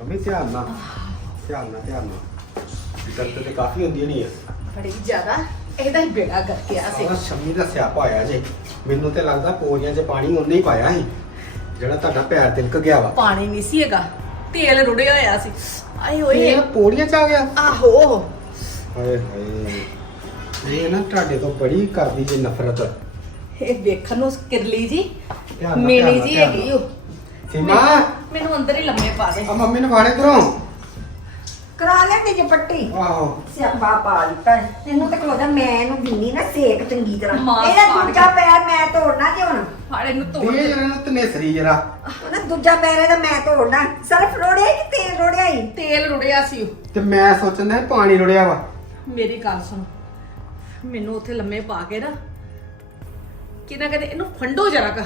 Mummy ਧਿਆਨ ਨਾਲ ਧਿਆਨ ਨਾਲ ਧਿਆਨ ਨਾਲ। ਦਰਦ ਤੇ ਕਾਫੀ ਹੁੰਦੀ ਨਹੀਂ ਹੈ ਬੜੀ ਜ਼ਿਆਦਾ ਇਹਦਾ ਹੀ ਬੇੜਾ ਕਰਕੇ ਆ ਸੀ ਸਾਰਾ ਸ਼ਮੀ ਦਾ ਸਿਆਪਾ ਹੋਇਆ ਜੇ। ਮੈਨੂੰ ਤੇ ਲੱਗਦਾ ਪੋਰੀਆਂ 'ਚ ਪਾਣੀ ਉਹਨੇ ਹੀ ਪਾਇਆ ਸੀ ਜਿਹੜਾ ਤੁਹਾਡਾ ਪੈਰ ਤਿਲਕ ਗਿਆ ਵਾ। ਪਾਣੀ ਨਹੀਂ ਸੀ ਹੈਗਾ ਤੇਲ ਰੁੜਿਆ ਹੋਇਆ ਸੀ। ਆਏ ਓਏ ਇਹ ਪੋਰੀਆਂ 'ਚ ਆ ਗਿਆ? ਆਹੋ। ਹਾਏ ਹਾਏ। ਇਹ ਨਾ ਤੁਹਾਡੇ ਤੋਂ ਬੜੀ ਕਰਦੀ ਜੇ ਨਫ਼ਰਤ। ਇਹ ਵੇਖਣ ਨੂੰ ਕਿਰਲੀ ਜੀ ਧਿਆਨ ਨਾਲ, ਮੇਰੀ ਧਿਆਨ ਨਾਲ, ਜੀ ਹੈਗੀ। ਉਹ ਸੀਮਾ ਮੈਨੂੰ- ਅੰਦਰ ਹੀ ਲੰਮੇ ਪਾ ਦੇ। ਆ ਮੰਮੀ ਨੂੰ ਫਾੜੇ ਕਰੋ ਕਰਾ ਲੈਂਦੇ ਜੇ ਪੱਟੀ। ਆਹੋ। ਸਿਆਪਾ ਪਾ ਦਿੱਤਾ ਤੈਨੂੰ ਤਾਂ ਖਲੋਦਾ ਮੈਂ ਇਹਨੂੰ ਦਿੰਨੀ ਨਾ ਸੇਕ ਚੰਗੀ ਤਰ੍ਹਾਂ। ਇਹਦਾ ਦੂਜਾ। ਪੈਰ ਮੈਂ ਤੋੜਨਾ ਜੇ ਹੁਣ ਫਾੜੇ ਨੂੰ ਤੋੜ ਤੇ ਜਰਾ ਨੂੰ ਤਨੇਸਰੀ ਜਰਾ ਉਹਨੇ ਦੂਜਾ ਪੈਰ ਇਹਦਾ ਮੈਂ ਤੋੜਨਾ। ਸਰਫ ਰੋੜਿਆ ਕਿ ਤੇਲ ਰੋੜਿਆ ਹੀ? ਤੇਲ ਰੁੜਿਆ ਸੀ ਉਹ। ਤੇ ਮੈਂ ਸੋਚਦਾ ਪਾਣੀ ਰੁੜਿਆ ਵਾ। ਮੇਰੀ ਗੱਲ ਸੁਣ। ਮੈਨੂੰ ਉੱਥੇ ਲੰਮੇ ਪਾ ਕੇ ਨਾ ਕਿਨਾ ਕਹਿੰਦੇ ਇਹਨੂੰ ਫੰਡੋ ਜਰਾ ਕ।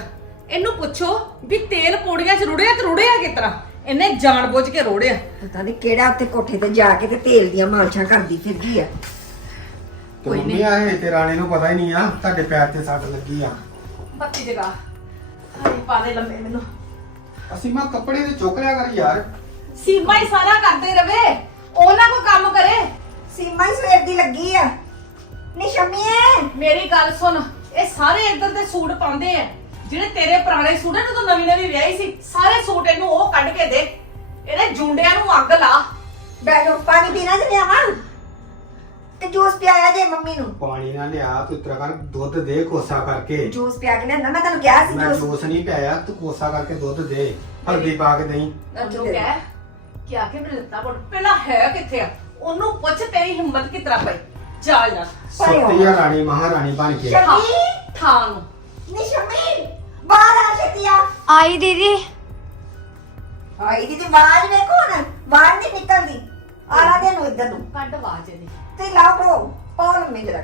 ਇਹਨੂੰ ਪੁੱਛੋ ਵੀ ਤੇਲ ਪੋੜੀਆਂ ਚ ਰੁੜਿਆ ਤੇ ਰੁੜਿਆ ਕਿਸ ਤਰ੍ਹਾਂ? ਇਹਨੇ ਜਾਣ ਬੁੱਝ ਕੇ ਰੋੜਿਆ। ਪਤਾ ਨਹੀਂ ਕਿਹੜਾ ਉੱਥੇ ਕੋਠੇ ਤੇ ਜਾ ਕੇ ਤੇ ਤੇਲ ਦੀਆਂ ਮਾਲਸ਼ਾਂ ਕਰਦੀ ਫਿਰਦੀ ਆ। ਤੇ ਕੋਈ ਮੰਮੀ ਨਹੀਂ। ਆਏ ਤੇ ਰਾਣੀ ਨੂੰ ਪਤਾ ਹੀ ਨਹੀਂ ਆ ਤੁਹਾਡੇ ਪੈਰ ਤੇ ਸੱਟ ਲੱਗੀ ਆ। ਬੱਤੀ ਜਗਾ। ਹਾਏ ਪਾ ਦੇ ਲੰਮੇ ਮੈਨੂੰ। ਅਸੀਂ ਮਾ ਕੱਪੜੇ ਤੇ ਚੁੱਕ ਲਿਆ ਕਰ ਯਾਰ। ਸੀਮਾ ਹੀ ਸਾਰਾ ਕਰਦੇ ਰਵੇ। ਉਹਨਾਂ ਕੋ ਕੰਮ ਕਰੇ। ਸੀਮਾ ਹੀ ਸਵੇਰ ਦੀ ਲੱਗੀ ਆ। ਨੀ ਸ਼ਮੀਏ। ਮੇਰੀ ਗੱਲ ਸੁਣ ਇਹ ਸਾਰੇ ਇੱਧਰ ਦੇ ਸੂਟ ਪਾਉਂਦੇ ਆ। ਜਿਹੜੇ ਤੇਰੇ ਪੁਰਾਣੇ ਸੂਟ ਆ ਜਦੋਂ ਨਵੀਂ ਨਵੀਂ ਵਿਆਹੀ ਸੀ ਸਾਰੇ ਸੂਟ ਇਹਨੂੰ ਉਹ ਕੱਢ ਕੇ ਦੇ। ਇਹਦੇ ਜੁੰਡਿਆਂ ਨੂੰ ਅੱਗ ਲਾ। ਬੈਠੋ ਪਾਣੀ ਪੀਣਾ ਤੇ ਲਿਆਵਾਂ? ਤੇ ਜੂਸ ਪਿਆਇਆ ਜੇ ਮੰਮੀ ਨੂੰ। ਪਾਣੀ ਨਾਲ ਲਿਆ ਤੂੰ ਇਤਰਾ ਕਰ ਦੁੱਧ ਦੇ ਕੋਸਾ ਕਰਕੇ। ਜੂਸ ਪਿਆ ਕੇ ਲਿਆਂਦਾ ਮੈਂ ਤੁਹਾਨੂੰ ਕਿਹਾ ਸੀ ਮੈਂ ਜੂਸ। ਜੂਸ ਨਹੀਂ ਪਿਆਇਆ ਤੂੰ ਕੋਸਾ ਕਰਕੇ ਦੁੱਧ ਦੇ ਹਲਦੀ ਪਾ ਕੇ ਦੇਈ। ਉਹਨੂੰ ਕਹਿ ਕਿ ਆ ਕੇ ਮੈਨੂੰ ਦਿੱਤਾ ਬੜ ਪਹਿਲਾਂ ਹੈ ਕਿੱਥੇ ਆ? ਉਹਨੂੰ ਪੁੱਛ ਤੇਰੀ ਹਿੰਮਤ ਕਿਸ ਤਰ੍ਹਾਂ ਪਈ। ਜਾ ਜਾ। ਸੱਤੀ ਆ ਰਾਣੀ ਮਹਾਰਾਣੀ ਬਣ ਕੇ। ਸ਼ਮੀ? ਥਾਂ ਨੂੰ। ਨੀ ਸ਼ਮੀ ਬਾਹਰ ਆ ਛੇਤੀਆ ਆਈ ਦੀਦੀ। ਆਈ ਦੀ ਆਵਾਜ਼ ਵੇਖੋ ਨਾ ਬਾਹਰ ਨਹੀਂ ਨਿਕਲਦੀ। ਆਲਾ ਦੇ ਨੂੰ ਇੱਧਰ ਨੂੰ। ਕੱਢ ਆਵਾਜ਼ ਇਹਦੀ। ਤੇ ਲਾਓ ਪੋ ਪੌਲ ਮੇ ਜਰਾ।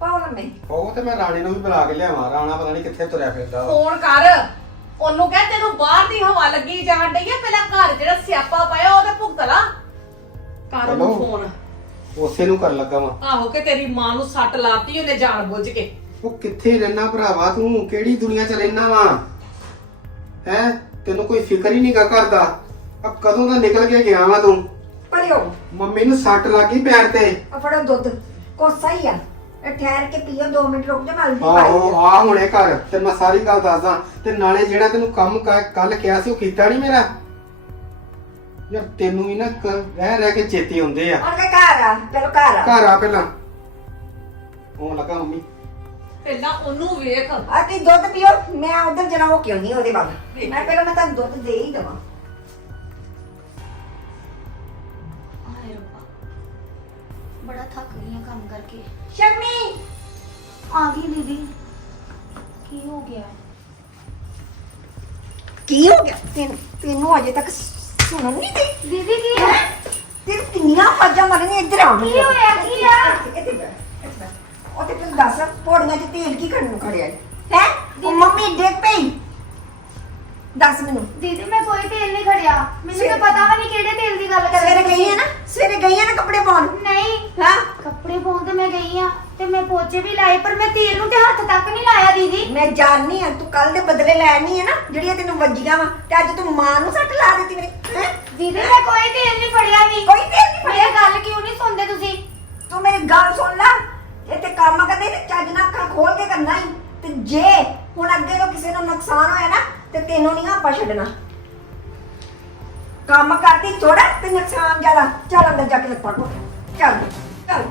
ਪੌਲ ਮੇ ਉਹ ਤੇ ਮੈਂ ਰਾਣੀ ਨੂੰ ਵੀ ਬੁਲਾ ਕੇ ਲਿਆਵਾਂ ਰਾਣਾ ਪਤਾ ਨਹੀਂ ਕਿੱਥੇ ਤੁਰਿਆ ਫਿਰਦਾ। ਵਾ। ਫੋਨ ਕਰ। ਉਹਨੂੰ ਕਹਿ ਤੈਨੂੰ ਬਾਹਰ ਦੀ ਹਵਾ ਲੱਗੀ ਜਾਣ ਡਈ ਆ ਪਹਿਲਾਂ ਘਰ ਜਿਹੜਾ ਸਿਆਪਾ ਪਾਇਆ ਉਹਦੇ ਭੁਗਤ ਲਾ। ਕਰ ਉਹਨੂੰ ਹੈਲੋ। ਫੋਨ। ਉਸੇ ਨੂੰ ਕਰਨ ਲੱਗਾ ਵਾਂ। ਆਹੋ ਕਿ ਤੇਰੀ ਮਾਂ ਨੂੰ ਸੱਟ ਲਾਤੀ ਉਹਨੇ ਜਾਣ ਬੁੱਝ ਕੇ। ਉਹ ਕਿੱਥੇ ਰਹਿਣਾ ਭਰਾਵਾ ਤੂੰ? ਕਿਹੜੀ ਦੁਨੀਆ 'ਚ ਰਹਿਣਾ ਵਾ? ਹੈ? ਤੈਨੂੰ ਕੋਈ ਫਿਕਰ ਹੀ ਨਹੀਂਗਾ ਕਰਦਾ ਆ ਕਦੋਂ ਦਾ ਨਿਕਲ ਕੇ ਗਿਆ ਵਾ ਤੂੰ? ਪਰਿਓ ਮੰਮੀ ਨੂੰ ਸੱਟ ਲੱਗੀ ਪੈਰ ਤੇ। ਆ ਫੜੋ ਦੁੱਧ। ਕੋਸਾ ਹੀ ਆ। ਇਹ ਠਹਿਰ ਕੇ ਪੀਓ 2 ਮਿੰਟ ਰੁਕ ਜਾ ਨਾਲ ਦੀ ਆਹੋ ਆ। ਹੁਣੇ ਘਰ। ਤੇ ਮੈਂ ਸਾਰੀ ਗੱਲ ਦੱਸਦਾ। ਤੇ ਨਾਲੇ ਜਿਹੜਾ ਤੈਨੂੰ ਕੰਮ ਕੱਲ ਕਿਹਾ ਸੀ ਉਹ ਕੀਤਾ ਨਹੀਂ ਮੇਰਾ? ਯਾਰ ਤੈਨੂੰ ਹੀ ਨਾ ਕ- ਰਹਿ ਰਹਿ ਕੇ ਚੇਤੇ ਹੁੰਦੇ ਆ। ਹੁਣ ਕੇ ਘਰ ਆ ਚਲੋ ਘਰ ਆ। ਘਰ ਆ ਪਹਿਲਾਂ। ਉਹ ਲੱਗਾ ਮੰਮੀ। ਪਹਿਲਾਂ ਉਹਨੂੰ ਵੇਖ। ਆ ਕੀ ਦੁੱਧ ਪੀਓ ਮੈਂ ਉਧਰ ਜਰਾ ਹੋ ਕਿਉਂ ਨਹੀਂ ਉਹਦੇ ਵੱਲ? ਮੈਂ ਪਹਿਲਾਂ ਮੈਂ ਤੁਹਾਨੂੰ ਦੁੱਧ ਦੇ ਹੀ ਦਵਾਂ। ਹਾਏ ਰੱਬਾ। ਬੜਾ ਥੱਕ ਗਈ ਹਾਂ ਕੰਮ ਕਰਕੇ। ਸ਼ਮੀ ਆ ਗਈ ਦੀਦੀ। ਕੀ ਹੋ ਗਿਆ? ਕੀ ਹੋ ਗਿਆ? ਤੈਨੂੰ ਤੈਨੂੰ ਅਜੇ ਤੱਕ ਸੁਣਨ ਨਹੀਂ ਦੀ। ਦੀਦੀ ਕੀ ਹੈਂ? ਤੈਨੂੰ ਕਿੰਨੀਆਂ ਫਾਜਾਂ ਮਾਰਨੀਆਂ ਇੱਧਰ ਆ। ਕੀ ਹੋਇਆ? ਕੀ ਆ? ਇੱਥੇ ਬੈਠ। ਉਹ ਤੇ ਤੈਨੂੰ ਦੱਸ ਪੌੜੀਆਂ 'ਚ ਤੇਲ ਕੀ ਕਰਨ ਨੂੰ ਖੜਿਆ ਹੈ? ਉਹ ਮੰਮੀ ਡਿੱਗ ਪਈ। ਦੱਸ ਮੈਨੂੰ। ਦੀਦੀ ਮੈਂ ਕੋਈ ਤੇਲ ਨਹੀਂ ਖੜਿਆ। ਮੈਨੂੰ ਤਾਂ ਪਤਾ ਵੀ ਨਹੀਂ ਕਿਹੜੇ ਤੇਲ ਦੀ ਗੱਲ ਕਰ ਸਵੇਰੇ ਗਈ ਹੈ ਨਾ? ਸਵੇਰੇ ਗਈ ਹੈ ਨਾ ਕੱਪੜੇ ਪਾਉਣ? ਨਹੀਂ। ਹਾਂ? ਕੱਪੜੇ ਪਾਉਣ ਤੇ ਮੈਂ ਗਈ ਆ ਤੇ ਮੈਂ ਪੋਚੇ ਵੀ ਲਾਏ ਪਰ ਮੈਂ ਤੇਲ ਨੂੰ ਤੇ ਹੱਥ ਤੱਕ ਨਹੀਂ ਲਾਇਆ ਦੀਦੀ। ਮੈਂ ਜਾਣਨੀ ਆ ਤੂੰ ਕੱਲ ਦੇ ਬਦਲੇ ਲੈਣੀ ਹੈ ਨਾ ਜਿਹੜੀਆਂ ਤੈਨੂੰ ਵੱਜੀਆਂ ਵਾ ਤੇ ਅੱਜ ਤੂੰ ਮਾਂ ਨੂੰ ਸੱਟ ਲਾ ਦਿੱਤੀ ਮੇਰੇ। ਹੈਂ? ਦੀਦੀ ਮੈਂ ਕੋਈ ਤੇਲ ਨਹੀਂ ਫੜਿਆ ਵੀ। ਕੋਈ ਤੇਲ ਨਹੀਂ ਫੜਿਆ। ਗੱਲ ਕਿਉਂ ਨਹੀਂ ਸੁਣਦੇ ਤੁਸੀਂ? ਤੂੰ ਮੇਰੀ ਗੱਲ ਸੁਣ ਲੈ ਇੱਥੇ ਕੰਮ ਕਰਦੇ ਤੇ ਚੱਜ ਨਾਲ ਅੱਖਾਂ ਖੋਲ ਕੇ ਕਰਨਾ ਹੀ ਤੇ ਜੇ ਹੁਣ ਅੱਗੇ ਤੋਂ ਕਿਸੇ ਨੂੰ ਨੁਕਸਾਨ ਹੋਇਆ ਨਾ ਤੇ ਤੈਨੂੰ ਨਹੀਂ ਆਪਾਂ ਛੱਡਣਾ। ਕੰਮ ਕਰਦੀ ਥੋੜਾ ਤੇ ਨੁਕਸਾਨ ਜ਼ਿਆਦਾ। ਚੱਲ ਅੰਦਰ ਜਾ ਕੇ ਲੱਪਾ ਕੋ ਚੱਲ ਚੱਲ।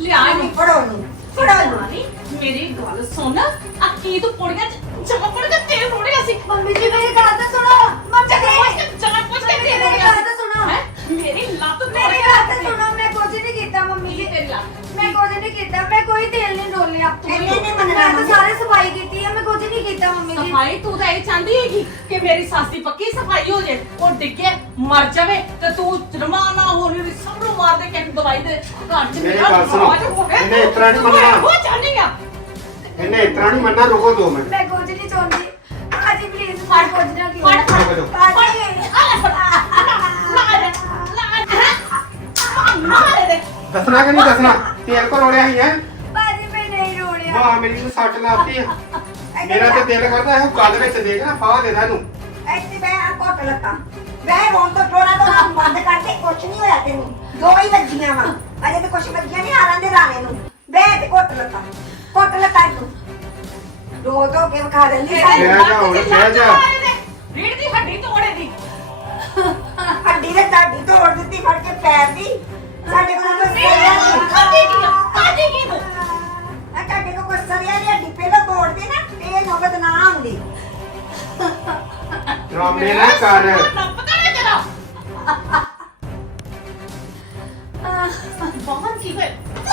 ਲਿਆ ਨਹੀਂ ਨਹੀਂ ਫੜੋ ਨੂੰ ਫੜੋ ਨੂੰ ਰਾਣੀ ਮੇਰੀ ਗੱਲ ਸੁਣ। ਆ ਕੀ ਤੂੰ ਪੋੜੀਆਂ ਚ ਚਮਕੜ ਕੇ ਤੇਲ ਰੋੜਿਆ ਸੀ। ਮੰਮੀ ਜੀ ਮੇਰੀ ਗੱਲ ਤਾਂ ਸੁਣੋ। ਪੁੱਛ ਕੇ ਜਗਾ ਪੁੱਛ ਕੇ ਤੇਲ ਮੇਰੀ ਰੋੜਿਆ ਗੱਲ ਸੀ ਤਾਂ ਸੁਣੋ? ਮੇਰੀ ਲੱਤ ਮੇਰੀ ਗੱਲ ਤਾਂ। ਸੁਣੋ। ਨਹੀਂ ਕੀਤਾ ਮੰਮੀ ਜੀ ਤੇਰੀ ਲੱਤ ਮੈਂ ਕੁਝ ਨਹੀਂ ਕੀਤਾ ਮੈਂ ਕੋਈ ਤੇਲ ਨਹੀਂ ਡੋਲਿਆ ਇਹਨੇ ਨੀ ਮੰਨਣਾ ਮੈਂ ਤਾਂ। ਸਾਰੇ ਸਫ਼ਾਈ ਕੀਤੀ ਆ ਮੈਂ ਕੁਝ ਨਹੀਂ ਕੀਤਾ ਮੰਮੀ ਜੀ ਸਫ਼ਾਈ ਤੂੰ ਤਾਂ ਇਹ ਚਾਹੁੰਦੀ ਹੈਗੀ ਕਿ ਮੇਰੀ ਸੱਸ ਦੀ ਪੱਕੀ ਸਫ਼ਾਈ ਹੋ ਜੇ ਉਹ ਡਿੱਗੇ ਮਰ ਜਾਵੇ ਤੇ ਤੂੰ ਰਮਾਨਾ ਹੋਣੀ ਵੀ ਸਭ ਨੂੰ ਮਾਰ ਦੇ ਕਿ ਦਵਾਈ ਦੇ ਘਰ ਚ ਮੇਰੀ। ਆਵਾਜ਼ ਹੋਵੇ। ਇਹਨੇ ਇਸ ਤਰ੍ਹਾਂ ਨੀ ਤੂੰ ਮੰਨਣਾ। ਇਹੋ ਚਾਹੁੰਦੀ ਆ ਇਹਨੇ ਇਤਰਾ ਨਹੀਂ ਮੰਨਣਾ ਰੁਕੋ ਦੋ ਮਿੰਟ ਮੈਂ ਕੁਝ ਨਹੀਂ ਚਾਹੁੰਦੀ ਆਜੀ ਪਲੀਜ਼ ਫੜ ਕੁਝ ਨਾ ਕਿਉਂ ਫੜ ਫੜ ਦੱਸਣਾ ਕਿ ਨਹੀਂ ਦੱਸਣਾ? ਤੇਲ ਕੋ ਰੋੜਿਆ ਹੀ ਹੈ ਬਾਜੀ ਮੈਂ ਨਹੀਂ ਰੋੜਿਆ। ਵਾਹ ਮੇਰੀ ਨੂੰ ਸੱਟ ਲਾਤੀ ਆ ਮੇਰਾ ਤੇ ਦਿਲ ਕਰਦਾ ਇਹ ਗੱਲ ਵਿੱਚ ਦੇਖ ਨਾ ਫਾਹ ਦੇ ਦਾ ਇਹਨੂੰ। ਇੱਥੇ ਬੈ ਆ ਕੋਟ ਲੱਤਾ। ਬੈ ਹੁਣ ਤੋਂ ਟੋਣਾ ਤੇ ਕੁਛ ਨਹੀਂ ਹੋਇਆ ਤੈਨੂੰ। ਦੋ ਹੀ ਵੱਜੀਆਂ ਵਾ। ਅਜੇ ਤੇ ਕੁਛ ਵੱਜੀਆਂ ਨਹੀਂ ਆਰਾਂ ਦੇ ਰਾਣੇ ਨੂੰ। ਬੈ ਤੇ ਕੁੱਟ ਲੱਤਾ। ਕੁੱਟ ਲੱਤਾ ਤੂੰ। ਦੋ ਦੋ ਕੇ ਵਿਖਾ ਦਿੰਦੀ ਬਹਿ ਜਾ ਹੁਣ, ਬਹਿ ਜਾ। ਰੀੜ ਦੀ ਹੱਡੀ ਤੋੜੇ ਦੀ ਹੱਡੀ ਦੇ ਢਾਡੀ ਤੋੜ ਦਿੱਤੀ ਫੜ ਕੇ ਪੈਰ ਦੀ। ਸਾਡੇ ਕੋਲ ਕੋਈ ਸਰਿਆ ਨਹੀਂ ਖਾਦੀ ਕੀ ਖਾਦੀ ਕੀ ਤੂੰ ਆ ਤੁਹਾਡੇ ਕੋਲ ਕੋਈ ਸਰਿਆ ਨਹੀਂ ਹੱਡੀ ਪਹਿਲਾਂ ਤੋੜਦੀ ਨਾ ਤੇ ਇਹ ਨੌਬਤ ਨਾ। ਆਉਂਦੀ ਡਰਾਮੇ ਨਾ ਕਰ। ਪਤਾ ਨਹੀਂ ਤੇਰਾ। ਬਾਹਰ ਕੀ ਹੋਇਆ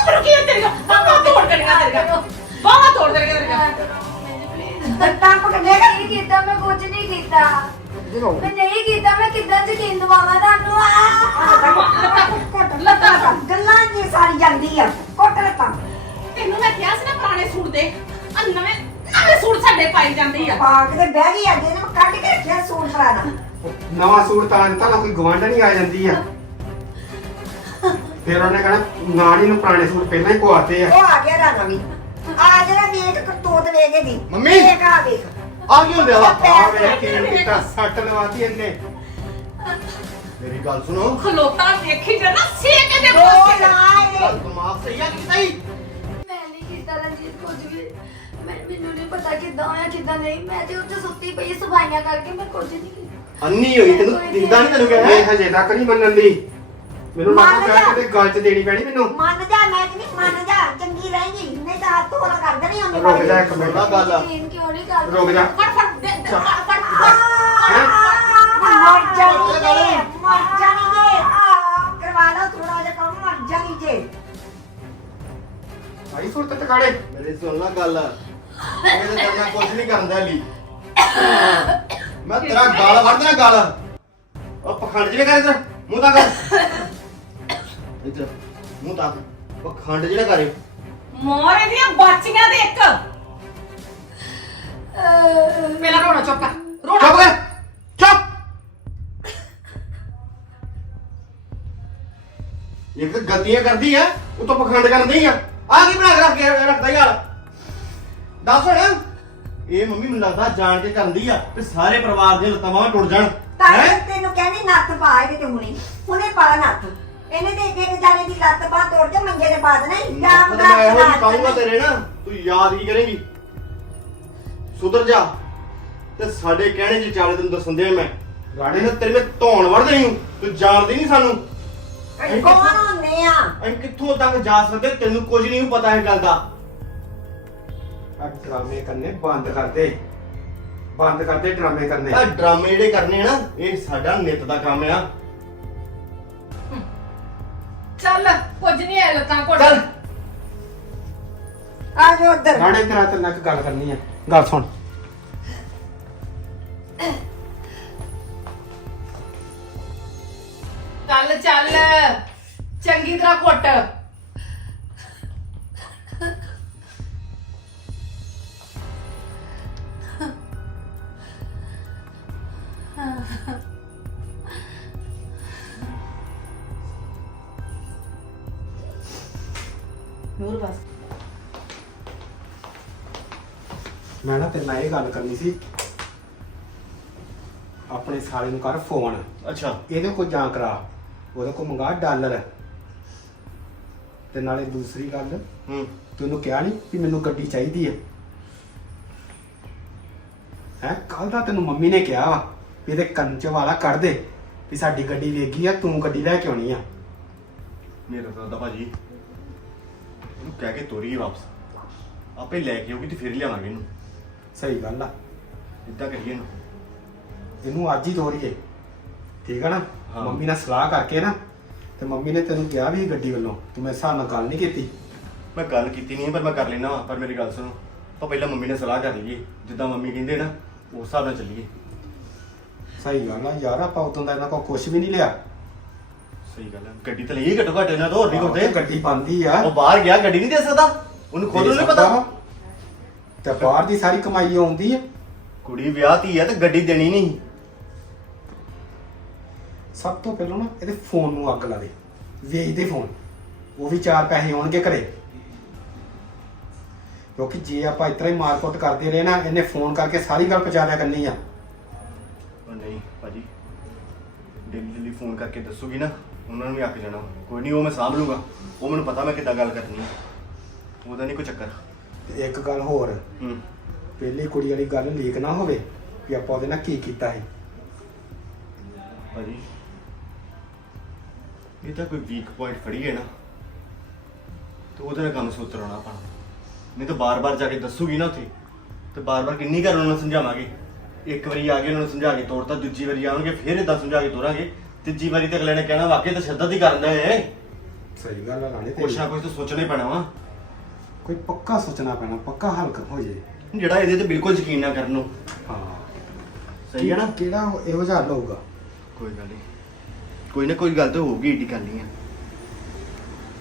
ਤੂੰ ਕੀ ਤੇਰੇ ਬਾਹਰ ਤੋੜ ਕਰੇਗਾ ਤੇਰੇ ਬਾਹਰ ਤੋੜ ਦੇਗਾ ਤੇਰੇ ਤਾਂ ਪਕੜਨੇ ਨਹੀਂ ਕੀਤਾ ਮੈਂ ਕੁਝ ਨਹੀਂ ਕੀਤਾ। ਮੈਂ ਨਹੀਂ ਕੀਤਾ ਮੈਂ ਕਿੱਦਾਂ ਯਕੀਨ ਦਵਾਵਾਂ ਤੁਹਾਨੂੰ? ਲੱਤਾਂ ਪਾਈ ਜਾਂਦੇ ਆ। ਪਾਕ ਤੇ ਬਹਿ ਗਈ ਅੱਜ ਇਹਨੂੰ ਕੱਢ ਕੇ ਰੱਖਿਆ ਸੂਟ ਫਰਾਣਾ। ਨਵਾਂ ਸੂਟ ਤਾਂ ਦਿੱਤਾ ਨਾ ਕੋਈ ਗਵਾਂਢਣੀ ਆ ਜਾਂਦੀ ਆ। ਫਿਰ ਉਹਨੇ ਕਹਣਾ ਨਾਨੀ ਨੂੰ ਪੁਰਾਣੇ ਸੂਟ ਪਹਿਲਾਂ ਹੀ ਪਵਾਤੇ ਆ। ਉਹ ਆ ਗਿਆ ਰਾਣਾ ਵੀ। ਆ ਜਿਹੜਾ ਵੇਖ ਕਰਤੂਤ ਵੇਖ ਇਹਦੀ। ਮੰਮੀ। ਵੇਖ ਆ ਵੇਖ। ਆ ਕੀ ਹੁੰਦਿਆ ਵਾ? ਆ ਵੇ ਕੀ ਕੀਤਾ ਸੱਟ ਲਵਾਤੀ ਇਹਨੇ। ਮੇਰੀ ਗੱਲ ਸੁਣੋ। ਖਲੋਤਾ ਵੇਖੀ ਜਨਾ ਸੇਕ ਦੇ ਦੋ ਪੋਸਟ ਨਾ ਇਹ ਦਿਮਾਗ ਸਹੀ ਆ ਕਿ ਸਹੀ ਮੈਨੂੰ ਨਹੀਂ ਪਤਾ ਕਿੱਦਾਂ ਹੋਇਆ ਕਿੱਦਾਂ ਨਹੀਂ। ਮੈਂ ਤੇ ਉੱਥੇ ਸੁੱਤੀ ਪਈ ਸਫਾਈਆਂ ਕਰਕੇ ਮੈਂ ਕੁਝ ਨਹੀਂ ਕੀਤਾ। ਅੰਨੀ ਹੋਈ ਤੈਨੂੰ ਦਿੰਦਾ ਨਹੀਂ ਤੈਨੂੰ ਇਹ ਕਿਹਾ ਹਜੇ ਤੱਕ ਨਹੀਂ ਮੰਨਣ ਦੀ। ਮੈਨੂੰ ਮੰਨ ਲੱਗਦਾ ਜਾ। ਕਿ ਗੱਲ ਚ ਦੇਣੀ ਪੈਣੀ ਮੈਨੂੰ। ਮੰਨ ਜਾ ਮੈਂ ਕਿ ਨਹੀਂ ਮੰਨ ਜਾ। ਚੰਗੀ ਰਹੇਗੀ। ਨਹੀਂ ਤਾਂ ਹੱਥ ਹੋਲਾ ਕਰ ਦੇਣੀ ਉਹਨੇ ਰੁਕ ਜਾ ਇੱਕ ਮਿੰਟ। ਸੁਣਾ ਗੱਲ ਆ। ਯਕੀਨ ਕਿਉਂ ਨਹੀਂ ਕਰਦਾ ਰੁਕ ਜਾ। ਫੜ ਫੜ ਦੇ ਦੇ, ਫੜ ਫੜ। ਮਰ ਜਾਣੀ ਜੇ ਮਰ ਜਾਣੀ ਜੇ ਕਰਵਾ ਲਓ ਥੋੜਾ ਜਿਹਾ ਕੰਮ ਮਰ ਜਾਣੀ ਜੇ ਆਈ ਸੁਰਤ ਟਕਾੜੇ ਮੇਰੀ ਸੁਣ ਲੈ ਗੱਲ। ਮੇਰੇ ਤੇ ਕਰਨਾ ਕੁਝ ਨਹੀਂ ਲਈ ਮੈਂ ਤੇਰਾ ਗਾਲ ਵੜਦਾ ਗਾਲ। ਉਹ ਪਖੰਡ ਜਿਹੜੇ ਕਰ ਮੂੰਹ ਤਾਂ ਕਰ। ਇੱਧਰ ਮੂੰਹ ਤਾਂ ਪਖੰਡ ਜਿਹੜਾ ਕਰੇ ਮੋਰ ਇਹਦੀਆਂ ਬਾਚੀਆਂ ਦੇ ਇੱਕ। ਪਹਿਲਾਂ ਰੋਣਾ ਚੁੱਪ ਕਰ। ਰੋਣਾ। ਚੁੱਪ ਕਰ। ਚੁੱਪ। ਇੱਕ ਤਾਂ ਗਲਤੀਆਂ ਕਰਦੀ ਆ ਉਤੋਂ ਪਖੰਡ ਕਰਦੀ ਆ। ਆ ਕੀ ਬਣਾ ਕੇ ਰੱਖ ਕੇ ਰੱਖਦਾ ਯਾਰ ਦੱਸ ਹੁਣ। ਇਹ ਮੰਮੀ ਮੈਨੂੰ ਲੱਗਦਾ ਜਾਣ ਕੇ ਕਰਦੀ ਆ ਤੇ ਸਾਰੇ ਪਰਿਵਾਰ ਦੀਆਂ ਲੱਤਾਂ ਬਾਹਾਂ ਟੁੱਟ ਜਾਣ। ਤਾਂ ਹੈਂ? ਤੈਨੂੰ ਕਹਿੰਦੀ ਨੱਥ ਪਾ ਇਹਦੇ ਤੇ ਹੁਣੇ। ਹੁਣੇ ਪਾ ਨੱਥ। ਇਹਨੇ ਤੇ ਇੱਕ ਇੱਕ ਜਾਣੇ ਦੀ ਲੱਤ ਬਾਹ ਤੋੜ ਕੇ ਮੰਜੇ ਤੇ ਪਾ ਦੇਣਾ ਈ। ਜਾਂ ਮੈਂ ਤਾਂ ਇਹੋ ਜਿਹੀ ਕਹੂੰਗਾ ਤੇਰੇ ਨਾ ਤੂੰ ਯਾਦ ਕੀ ਕਰੇਂਗੀ? ਸੁਧਰ ਜਾ। ਤੇ ਸਾਡੇ ਕਹਿਣੇ ਚ ਚਾਲੇ ਤੈਨੂੰ ਦੱਸਣ ਦਿਆਂ ਮੈਂ। ਰਾਣੇ ਨੇ ਤੇਰੇ ਵਿੱਚ ਧੌਣ ਵੜ ਦੇਣੀ ਹੂੰ। ਤੂੰ ਜਾਣਦੀ ਨਹੀਂ ਸਾਨੂੰ। ਕੌਣ ਹੁੰਦੇ ਆ? ਅਸੀਂ ਕਿੱਥੋਂ ਤੱਕ ਜਾ ਸਕਦੇ? ਤੈਨੂੰ ਕੁਝ ਨਹੀਂ ਪਤਾ ਇਹ ਗੱਲ ਦਾ। ਆ ਡਰਾਮੇ ਕਰਨੇ ਬੰਦ ਕਰ ਦੇ। ਬੰਦ ਕਰ ਦੇ ਡਰਾਮੇ ਕਰਨੇ। ਇਹ ਡਰਾਮੇ ਜਿਹੜੇ ਕਰਨੇ ਆ ਨਾ ਇਹ ਸਾਡਾ ਨਿੱਤ ਦਾ ਕੰਮ ਆ। ਚੱਲ ਕੁਝ ਨਹੀਂ ਹੈ ਲੱਤਾਂ ਘੁੱਟ। ਚੱਲ। ਆ ਜਾਓ ਉੱਧਰ। ਰਾਣੇ ਤੇਰਾ ਤੇ ਨਾਲ ਇੱਕ ਗੱਲ ਕਰਨੀ ਆ। ਗੱਲ ਸੁਣ। ਚੱਲ ਚੱਲ। ਚੰਗੀ ਤਰ੍ਹਾਂ ਘੁੱਟ। ਮੈਂ ਨਾ ਤੇਰੇ ਨਾਲ ਇਹ ਗੱਲ ਕਰਨੀ ਸੀ। ਆਪਣੇ ਸਾਲੇ ਨੂੰ ਕਰ ਫੋਨ ਅੱਛਾ। ਇਹਦੇ ਕੋਲ ਜਾਂ ਕਰਾ। ਉਹਦੇ ਕੋਲ ਮੰਗਾ ਡਾਲਰ। ਤੇ ਨਾਲੇ ਦੂਸਰੀ ਗੱਲ। ਹੂੰ। ਤੈਨੂੰ ਕਿਹਾ ਨਹੀਂ ਕਿ ਮੈਨੂੰ ਗੱਡੀ ਚਾਹੀਦੀ ਹੈ ਹੈ ਕੱਲ ਦਾ ਤੈਨੂੰ ਮੰਮੀ ਨੇ ਕਿਹਾ ਵਾ ਵੀ ਇਹਦੇ ਕੰਨ ਚ ਵਾਲਾ ਕੱਢ ਦੇ ਵੀ ਸਾਡੀ ਗੱਡੀ ਵੇਗੀ ਆ ਤੂੰ ਗੱਡੀ ਲੈ ਕੇ ਆਉਣੀ ਆ। ਮੇਰਾ ਤਾਂ ਦਾ ਭਾਜੀ ਉਹਨੂੰ ਕਹਿ ਕੇ ਤੋਰੀ ਵਾਪਸ। ਆਪੇ ਲੈ ਕੇ ਆਉਗੀ ਤੇ ਫਿਰ ਲਿਆਵਾਂਗੇ ਇਹਨੂੰ। ਸਹੀ ਗੱਲ ਆ। ਇਦਾਂ ਕਰੀਏ ਇਹਨੂੰ ਇਹਨੂੰ ਅੱਜ ਹੀ ਤੋਰੀਏ। ਠੀਕ ਆ ਨਾ? ਹਾਂ। ਮੰਮੀ ਨਾਲ ਸਲਾਹ ਕਰਕੇ ਨਾ ਤੇ ਮੰਮੀ ਨੇ ਤੈਨੂੰ ਕਿਹਾ ਵੀ ਗੱਡੀ ਵੱਲੋਂ ਤੂੰ ਮੇਰੇ ਹਿਸਾਬ ਨਾਲ ਗੱਲ ਨਹੀਂ ਕੀਤੀ। ਮੈਂ ਗੱਲ ਕੀਤੀ ਨਹੀਂ ਪਰ ਮੈਂ ਕਰ ਲੈਣਾ ਵਾ ਪਰ ਮੇਰੀ ਗੱਲ ਸੁਣੋ। ਆਪਾਂ ਪਹਿਲਾਂ ਮੰਮੀ ਨਾਲ ਸਲਾਹ ਕਰ ਲਈਏ। ਜਿੱਦਾਂ ਮੰਮੀ ਕਹਿੰਦੇ ਨਾ ਉਸ ਹਿਸਾਬ ਨਾਲ ਚੱਲੀਏ। ਸਹੀ ਗੱਲ ਆ। ਯਾਰ ਆਪਾਂ ਉਦੋਂ ਦਾ ਇਹਨਾਂ ਕੋਲ ਕੁਝ ਵੀ ਨਹੀਂ ਲਿਆ। ਸਹੀ ਗੱਲ ਹੈ ਗੱਡੀ ਤਾਂ ਲਈ ਘੱਟੋ ਘੱਟ ਇਹਨਾਂ ਤੋਂ ਹੋਰ ਨਹੀਂ ਕਰਦੇ ਗੱਡੀ ਬੰਦੀ ਆ। ਉਹ ਬਾਹਰ ਗਿਆ ਗੱਡੀ ਨਹੀਂ ਦੇ ਸਕਦਾ। ਉਹਨੂੰ ਖੁਦ ਨੂੰ ਨਹੀਂ ਪਤਾ। ਤੇ ਬਾਹਰ ਦੀ ਸਾਰੀ ਕਮਾਈ ਆਉਂਦੀ ਆ। ਕੁੜੀ ਵਿਆਹਤੀ ਆ ਤੇ ਗੱਡੀ ਦੇਣੀ ਨਹੀਂ। ਸਭ ਤੋਂ ਪਹਿਲਾਂ ਨਾ ਇਹਦੇ ਫੋਨ ਨੂੰ ਅੱਗ ਲਾ ਦੇ। ਵੇਚ ਦੇ ਫੋਨ। ਉਹ ਵੀ ਚਾਰ ਪੈਸੇ ਆਉਣਗੇ ਘਰੇ। ਕਿਉਂਕਿ ਜੇ ਆਪਾਂ ਇਤਰਾ ਹੀ ਮਾਰਕੁੱਟ ਕਰਦੇ ਰਹੇ ਨਾ ਇਹਨੇ ਫੋਨ ਕਰਕੇ ਸਾਰੀ ਗੱਲ ਪਹੁੰਚਾ ਦਿਆ ਕਰਨੀ ਆ। ਉਹ ਨਹੀਂ ਭਾਜੀ ਡੇਲੀ ਡੇਲੀ ਫੋਨ ਕਰਕੇ ਦੱਸੂਗੀ ਨਾ ਉਹਨਾਂ ਨੂੰ ਵੀ ਅੱਕ ਜਾਣਾ। ਕੋਈ ਨਹੀਂ ਉਹ ਮੈਂ ਸਾਂਭ ਲੂੰਗਾ। ਉਹ ਮੈਨੂੰ ਪਤਾ ਮੈਂ ਕਿੱਦਾਂ ਗੱਲ ਕਰਨੀ ਹੈ ਉਹਦਾ ਨਹੀਂ ਕੋਈ ਚੱਕਰ। ਤੇ ਇੱਕ ਗੱਲ ਹੋਰ। ਹੂੰ। ਪਹਿਲੀ ਕੁੜੀ ਵਾਲੀ ਗੱਲ ਲੀਕ ਨਾ ਹੋਵੇ ਵੀ ਆਪਾਂ ਉਹਦੇ ਨਾਲ ਕੀ ਕੀਤਾ ਸੀ। ਭਾਜੀ ਇਹ ਤਾਂ ਕੋਈ ਵੀਕ ਪੁਆਇੰਟ ਫੜੀ ਹੈ ਨਾ। ਤੇ ਉਹਦੇ ਨਾਲ ਕੰਮ ਸੁਤਰਾਉਣਾ ਆਪਾਂ ਨੂੰ। ਨਹੀਂ ਤਾਂ ਬਾਰ-ਬਾਰ ਜਾ ਕੇ ਦੱਸੂਗੀ ਨਾ ਉੱਥੇ। ਤੇ ਬਾਰ-ਬਾਰ ਕਿੰਨੀ ਕਰ ਉਹਨਾਂ ਨੂੰ ਸਮਝਾਵਾਂਗੇ? ਇੱਕ ਵਾਰੀ ਆ ਕੇ ਉਹਨਾਂ ਨੂੰ ਸਮਝਾ ਕੇ ਤੋਰਤਾ ਦੂਜੀ ਵਾਰੀ ਆਉਣਗੇ ਫਿਰ ਇਦਾਂ ਸਮਝਾ ਕੇ ਤੋਰਾਂਗੇ। ਤੀਜੀ ਵਾਰੀ ਤੇ ਅਗਲੇ ਨੇ ਕਹਿਣਾ ਵਾਕਿਆ ਤਾਂ ਸ਼ਿੱਦਤ ਹੀ ਕਰਦਾ ਹੈ ਸਹੀ ਗੱਲ ਆ ਰਾਣੇ ਕੁਛ ਨਾ ਕੁਛ ਤਾਂ ਸੋਚਣਾ ਹੀ ਪੈਣਾ ਵਾ। ਕੋਈ ਪੱਕਾ ਸੋਚਣਾ ਪੈਣਾ ਪੱਕਾ ਹੱਲ ਹੋ ਜੇ। ਜਿਹੜਾ ਇਹਦੇ ਤੇ ਬਿਲਕੁਲ ਯਕੀਨ ਨਾ ਕਰਨ ਨੂੰ ਹਾਂ। ਸਹੀ ਹੈ ਨਾ? ਕਿਹੜਾ ਉਹ- ਇਹੋ ਜਿਹਾ ਹੱਲ ਹੋਊਗਾ? ਕੋਈ ਗੱਲ ਨਹੀਂ। ਕੋਈ ਨਾ ਕੋਈ ਗੱਲ ਤਾਂ ਹੋਊਗੀ ਏਡੀ ਗੱਲ ਨਹੀਂ ਹੈ।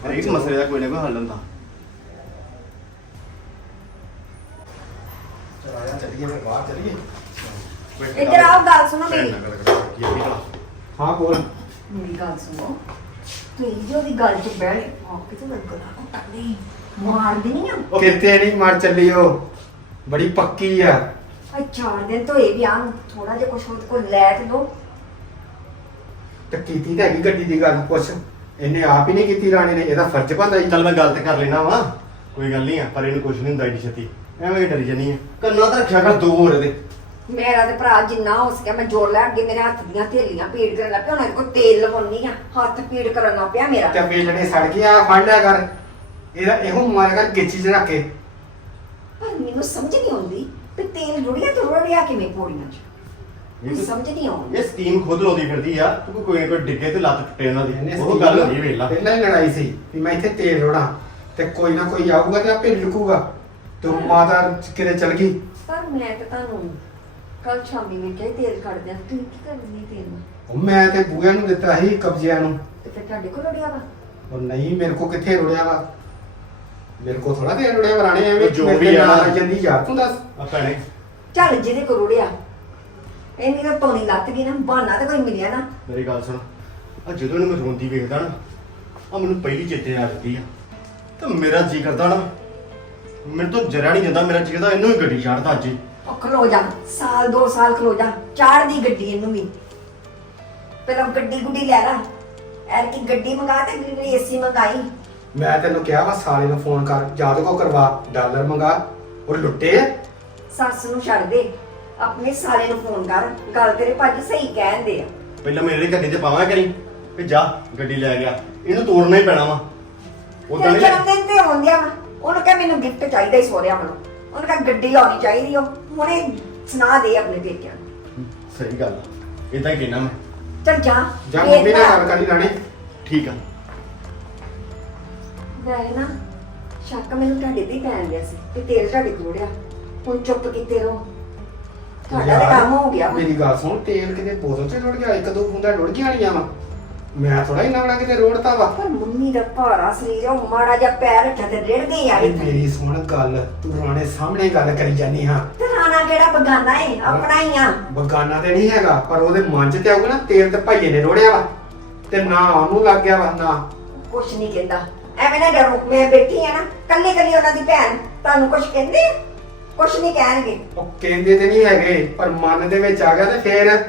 ਹਰੇਕ ਮਸਲੇ ਦਾ ਕੋਈ ਨਾ ਕੋਈ ਹੱਲ ਹੁੰਦਾ। ਚਲ ਆਇਆ ਚੱਲੀਏ ਫਿਰ ਬਾਹਰ ਚੱਲੀਏ। ਇੱਧਰ ਆਓ ਗੱਲ ਸੁਣੋ ਮੇਰੀ। ਕੀ ਹੈ ਬੋਲ। ਮੇਰੀ ਗੱਲ ਸੁਣੋ। ਤੁਸੀਂ ਜੋ ਦੀ ਗੱਲ 'ਚ ਬਹਿ ਆ ਕਿਤੇ ਲੱਗਣਾ ਨਹੀਂ। ਮਾਰਦੀ ਨਹੀਂ ਆ? ਕਿਤੇ ਨਹੀਂ ਮਰ ਚੱਲੀ ਉਹ। ਬੜੀ ਪੱਕੀ ਆ। ਆ ਚਾਰ ਦਿਨ ਤੋਂ ਇਹ ਵਿਆਹ ਨੂੰ ਥੋੜਾ ਜਿਹਾ ਕੁਛ ਉਹਦੇ ਕੋਲ ਲੈ ਤੇ ਦੋ। ਤੇ ਕੀਤੀ ਤਾਂ ਹੈਗੀ ਗੱਡੀ ਦੀ ਗੱਲ ਕੁਛ। ਇਹਨੇ ਆਪ ਹੀ ਨਹੀਂ ਕੀਤੀ ਰਾਣੀ ਨੇ। ਇਹਦਾ ਫਰਜ਼ ਬਣਦਾ ਸੀ ਚੱਲ ਮੈਂ ਗੱਲ ਤੇ ਕਰ ਲੈਣਾ ਵਾ। ਕੋਈ ਗੱਲ ਨਹੀਂ ਆ ਪਰ ਇਹਨੂੰ ਕੁਝ ਨਹੀਂ ਹੁੰਦਾ ਏਡੀ ਛੇਤੀ। ਐਵੇਂ ਹੀ ਡਰੀ ਜਾਨੀ ਹੈ ਕੰਨਾਂ ਤਾਂ ਰੱਖਿਆ ਕਰ ਦੋ ਹੋਰ ਇਹਦੇ। ਮੇਰਾ ਤੇ ਭਰਾ ਜਿੰਨਾ ਹੋ ਸਕਿਆ ਮੈਂ ਜੋੜ ਲੈ ਅੱਗੇ ਮੇਰੇ ਹੱਥ ਦੀਆਂ ਥੇਲੀਆਂ ਪੀੜ ਕਰਨ ਲੱਗ ਪਿਆ ਹੁਣ ਇਹਦੇ ਕੋਲ ਤੇਲ ਲਵਾਉਣੀ ਆ। ਹੱਥ ਪੀੜ ਕਰਨ ਲੱਗ ਪਿਆ ਮੇਰਾ। ਤੇ ਵੇਲਣੇ ਸੜ ਗਿਆ ਫੜ ਲਿਆ ਕਰ। ਇਹਦਾ ਇਹੋ ਮਾਰ ਕਰ ਗਿੱਚੀ ਚ ਰੱਖ ਕੇ। ਪਰ ਮੈਨੂੰ ਸਮਝ ਨਹੀਂ ਆਉਂਦੀ ਵੀ ਤੇਲ ਰੁੜੀਆਂ ਤੋਂ ਰੁੜਿਆ ਕਿਵੇਂ ਪੋੜੀਆਂ 'ਚ। ਇਹ ਮੈਨੂੰ ਤਾਂ- ਸਮਝ ਨਹੀਂ ਆਉਂਦੀ। ਇਹ ਸਕੀਮ ਖੁਦ ਲਾਉਂਦੀ ਫਿਰਦੀ ਆ ਤੂੰ ਕੋਈ ਨਾ ਕੋਈ ਡਿੱਗੇ ਤੇ ਲੱਤ ਟੁੱਟੇ ਉਹਨਾਂ ਇਹਨੇ ਦੀ ਉਹ ਗੱਲ ਹੋਈ ਵੇਲਾ ਪਹਿਲਾਂ ਹੀ ਲੜਾਈ ਸੀ ਵੀ ਮੈਂ ਇੱਥੇ ਤੇਲ ਰੋਣਾ ਤੇ ਕੋਈ ਨਾ ਕੋਈ ਆਊਗਾ ਤੇ ਆਪੇ ਲੁਕੂਗਾ ਤੇ ਉਹ ਮਾਤਾ ਕਿਤੇ ਚਲ ਗਈ। ਪਰ ਮੈਂ ਤੇ ਤੁਹਾਨੂੰ ਕੱਲ ਸ਼ਾਮੀ ਵੇਖਿਆ ਸੀ ਤੇਲ ਕੱਢਦਿਆਂ ਤੁਸੀਂ ਕੀ ਕਰਨੀ ਤੇਲ ਨਾਲ? ਉਹ ਮੈਂ ਤੇ ਬੂਹਿਆਂ ਨੂੰ ਦਿੱਤਾ ਸੀ ਕਬਜ਼ਿਆਂ ਨੂੰ। ਤੇ ਫਿਰ ਤੁਹਾਡੇ ਕੋਲ ਰੁੜਿਆ ਵਾ? ਉਹ ਨਹੀਂ ਮੇਰੇ ਕੋ ਕਿੱਥੇ ਰੁੜਿਆ ਵਾ? ਮੇਰੇ ਕੋ ਥੋੜਾ ਤੇਲ ਰੁੜਿਆ ਵਰਾਣੇ ਐਵੇਂ ਉਹ ਜੋ ਮੇਰੇ ਵੀ ਤੇ ਆ। ਨਾਲ ਨਾ। ਆਈ ਜਾਂਦੀ ਯਾਰ ਤੂੰ ਦੱਸ। ਆ ਭੈਣੇ। ਚੱਲ ਜਿਹਦੇ ਕੋਲ ਰੁੜਿਆ ਇੰਨੀ ਤਾਂ ਪੌਣੀ ਲੱਤ ਗਈ ਨਾ ਬਹਾਨਾ ਤੇ ਕੋਈ ਮਿਲਿਆ ਨਾ। ਮੇਰੀ ਗੱਲ ਸੁਣ ਆ ਜਦੋਂ ਇਹਨੂੰ ਮੈਂ ਰੋਂਦੀ ਵੇਖਦਾ ਨਾ ਆ ਮੈਨੂੰ ਪਹਿਲੀ ਚੇਤੇ ਆ ਜਾਂਦੀ ਆ। ਤੇ ਮੇਰਾ ਜੀ ਕਰਦਾ ਨਾ ਮੈਨੂੰ ਤਾਂ ਜਰਾ ਨਹੀਂ ਜਾਂਦਾ ਮੇਰਾ ਜੀ ਕਰਦਾ ਇਹਨੂੰ ਹੀ ਗੱਡੀ ਚਾੜਦਾ ਅੱਜ। ਹੀ। ਉਹ ਖਲੋ ਜਾ ਸਾਲ ਦੋ ਸਾਲ ਖਲੋ ਜਾ ਚਾੜਦੀ ਗੱਡੀ ਇਹਨੂੰ ਵੀ। ਪਹਿਲਾਂ ਗੱਡੀ ਗੁੱਡੀ ਲੈ ਲੈ ਐਰ ਕੀ ਗੱਡੀ ਮੰਗਾ ਤੇ ਅਗਲੀ ਏਸੀ ਮੰਗਾਈ। ਮੈਂ ਤੈਨੂੰ ਕਿਹਾ ਵਾ ਸਾਲੇ ਨੂੰ ਫੋਨ ਕਰ ਯਾਦ ਕੋ ਕਰਵਾ ਡਾਲਰ ਮੰਗਾ। ਉਹ ਲੁੱਟੇ ਸੱਸ ਨੂੰ ਛੱਡ ਦੇ ਆਪਣੇ ਸਾਲੇ ਨੂੰ ਫੋਨ ਕਰ ਗੱਲ ਤੇਰੇ ਭਾਜੀ ਸਹੀ ਕਹਿੰਦੇ ਆ। ਪਹਿਲਾਂ ਮੇਰੇ ਗੱਡੀ ਤੇ ਪਾਵਾਂ ਕਰੀ ਵੀ ਜਾ ਗੱਡੀ ਲੈ ਗਿਆ। ਇਹਨੂੰ ਤੋੜਨਾ ਹੀ ਪੈਣਾ ਵਾ। ਉਦਾਂ ਨਹੀਂ ਜਨਮ ਦਿਨ ਤੇ ਆਉਂਦਿਆ ਵਾ ਉਹਨੂੰ ਕਹ ਮੈਨੂੰ ਗਿਫਟ ਚਾਹੀਦਾ ਹੀ ਸੋਹਰਿਆ ਮੈਨੂੰ ਉਹਨੂੰ ਕਹ ਗੱਡੀ ਆਉਣੀ ਚਾਹੀਦੀ ਉਹ ਹੁਣੇ ਸੁਣਾ ਦੇ ਆਪਣੇ ਪੇਕਿਆਂ ਨੂੰ। ਸਹੀ ਗੱਲ ਆ। ਇਦਾਂ ਹੀ ਕਹਿਣਾ ਮੈਂ। ਚੱਲ ਜਾ ਜਾਂ ਵੇਖ ਮੰਮੀ ਨਾਲ ਲੈ। ਗੱਲ ਕਰੀ ਰਾਣੇ। ਠੀਕ ਆ। ਵੈਸੇ ਨਾ ਸ਼ੱਕ ਮੈਨੂੰ ਤੁਹਾਡੇ ਤੇ ਹੀ ਪੈਣ ਗਿਆ ਸੀ ਕਿ ਤੇਲ ਤੁਹਾਡੇ ਕੋਲ ਹੁਣ ਚੁੱਪ ਕੀਤੇ ਰਹੋ। ਤੁਹਾਡਾ ਤਾਂ ਕੰਮ ਹੋ ਗਿਆ। ਮੇਰੀ ਗੱਲ ਸੁਣ ਤੇਲ ਕਿਤੇ ਬੋਤਲ ਚ ਰੁੜ ਗਿਆ ਇੱਕ ਦੋ ਬੂੰਦਾਂ ਰੁੜ ਗਈਆਂ ਹੋਣੀਆਂ ਵਾ। ਮੈਂ ਥੋੜਾ ਹੀ ਨਵੜਾ ਕਿਤੇ ਰੋੜਤਾ ਵਾ। ਪਰ ਮੰਮੀ ਦਾ ਭਾਰਾ ਸਰੀਰ ਉਹ ਮਾੜਾ ਜਿਹਾ ਪੈਰ ਰੱਖਿਆ ਤੇ ਰਿੜ ਗਈ ਆ ਇਹ ਮੇਰੀ ਸੁਣ ਗੱਲ ਤੂੰ ਰਾਣੇ ਸਾਹਮਣੇ ਗੱਲ ਕਰੀ ਜਾਨੀ ਹਾਂ। ਤੇ ਰਾਣਾ ਕਿਹੜਾ ਬਗਾਨਾ ਏ? ਆਪਣਾ ਹੀ ਆ। ਬਗਾਨਾ ਤੇ ਨਹੀਂ ਹੈਗਾ ਪਰ ਉਹਦੇ ਮਨ ਚ ਤੇ ਆਊਗਾ ਨਾ ਤੇਲ ਤੇ ਭਾਈਏ ਨੇ ਰੋੜਿਆ ਵਾ। ਤੇ ਨਾ ਉਹਨੂੰ ਲੱਗ ਗਿਆ ਵਾ ਨਾ। ਕੁਛ ਨਹੀਂ ਕਹਿੰਦਾ। ਐਵੇਂ ਨਾ ਡਰੋ। ਮੈਂ ਬੈਠੀ ਆ ਨਾ ਕੱਲੀ ਕੱਲੀ ਉਹਨਾਂ ਦੀ ਭੈਣ ਤੁਹਾਨੂੰ ਕੁਛ ਕਹਿੰਦੇ ਆ? ਕੁਛ ਨਹੀਂ ਕਹਿਣਗੇ। ਉਹ ਕਹਿੰਦੇ ਤੇ ਨਹੀਂ ਹੈਗੇ ਪਰ ਮਨ ਦੇ ਵਿੱਚ ਆ ਗਿਆ ਤੇ ਫੇਰ?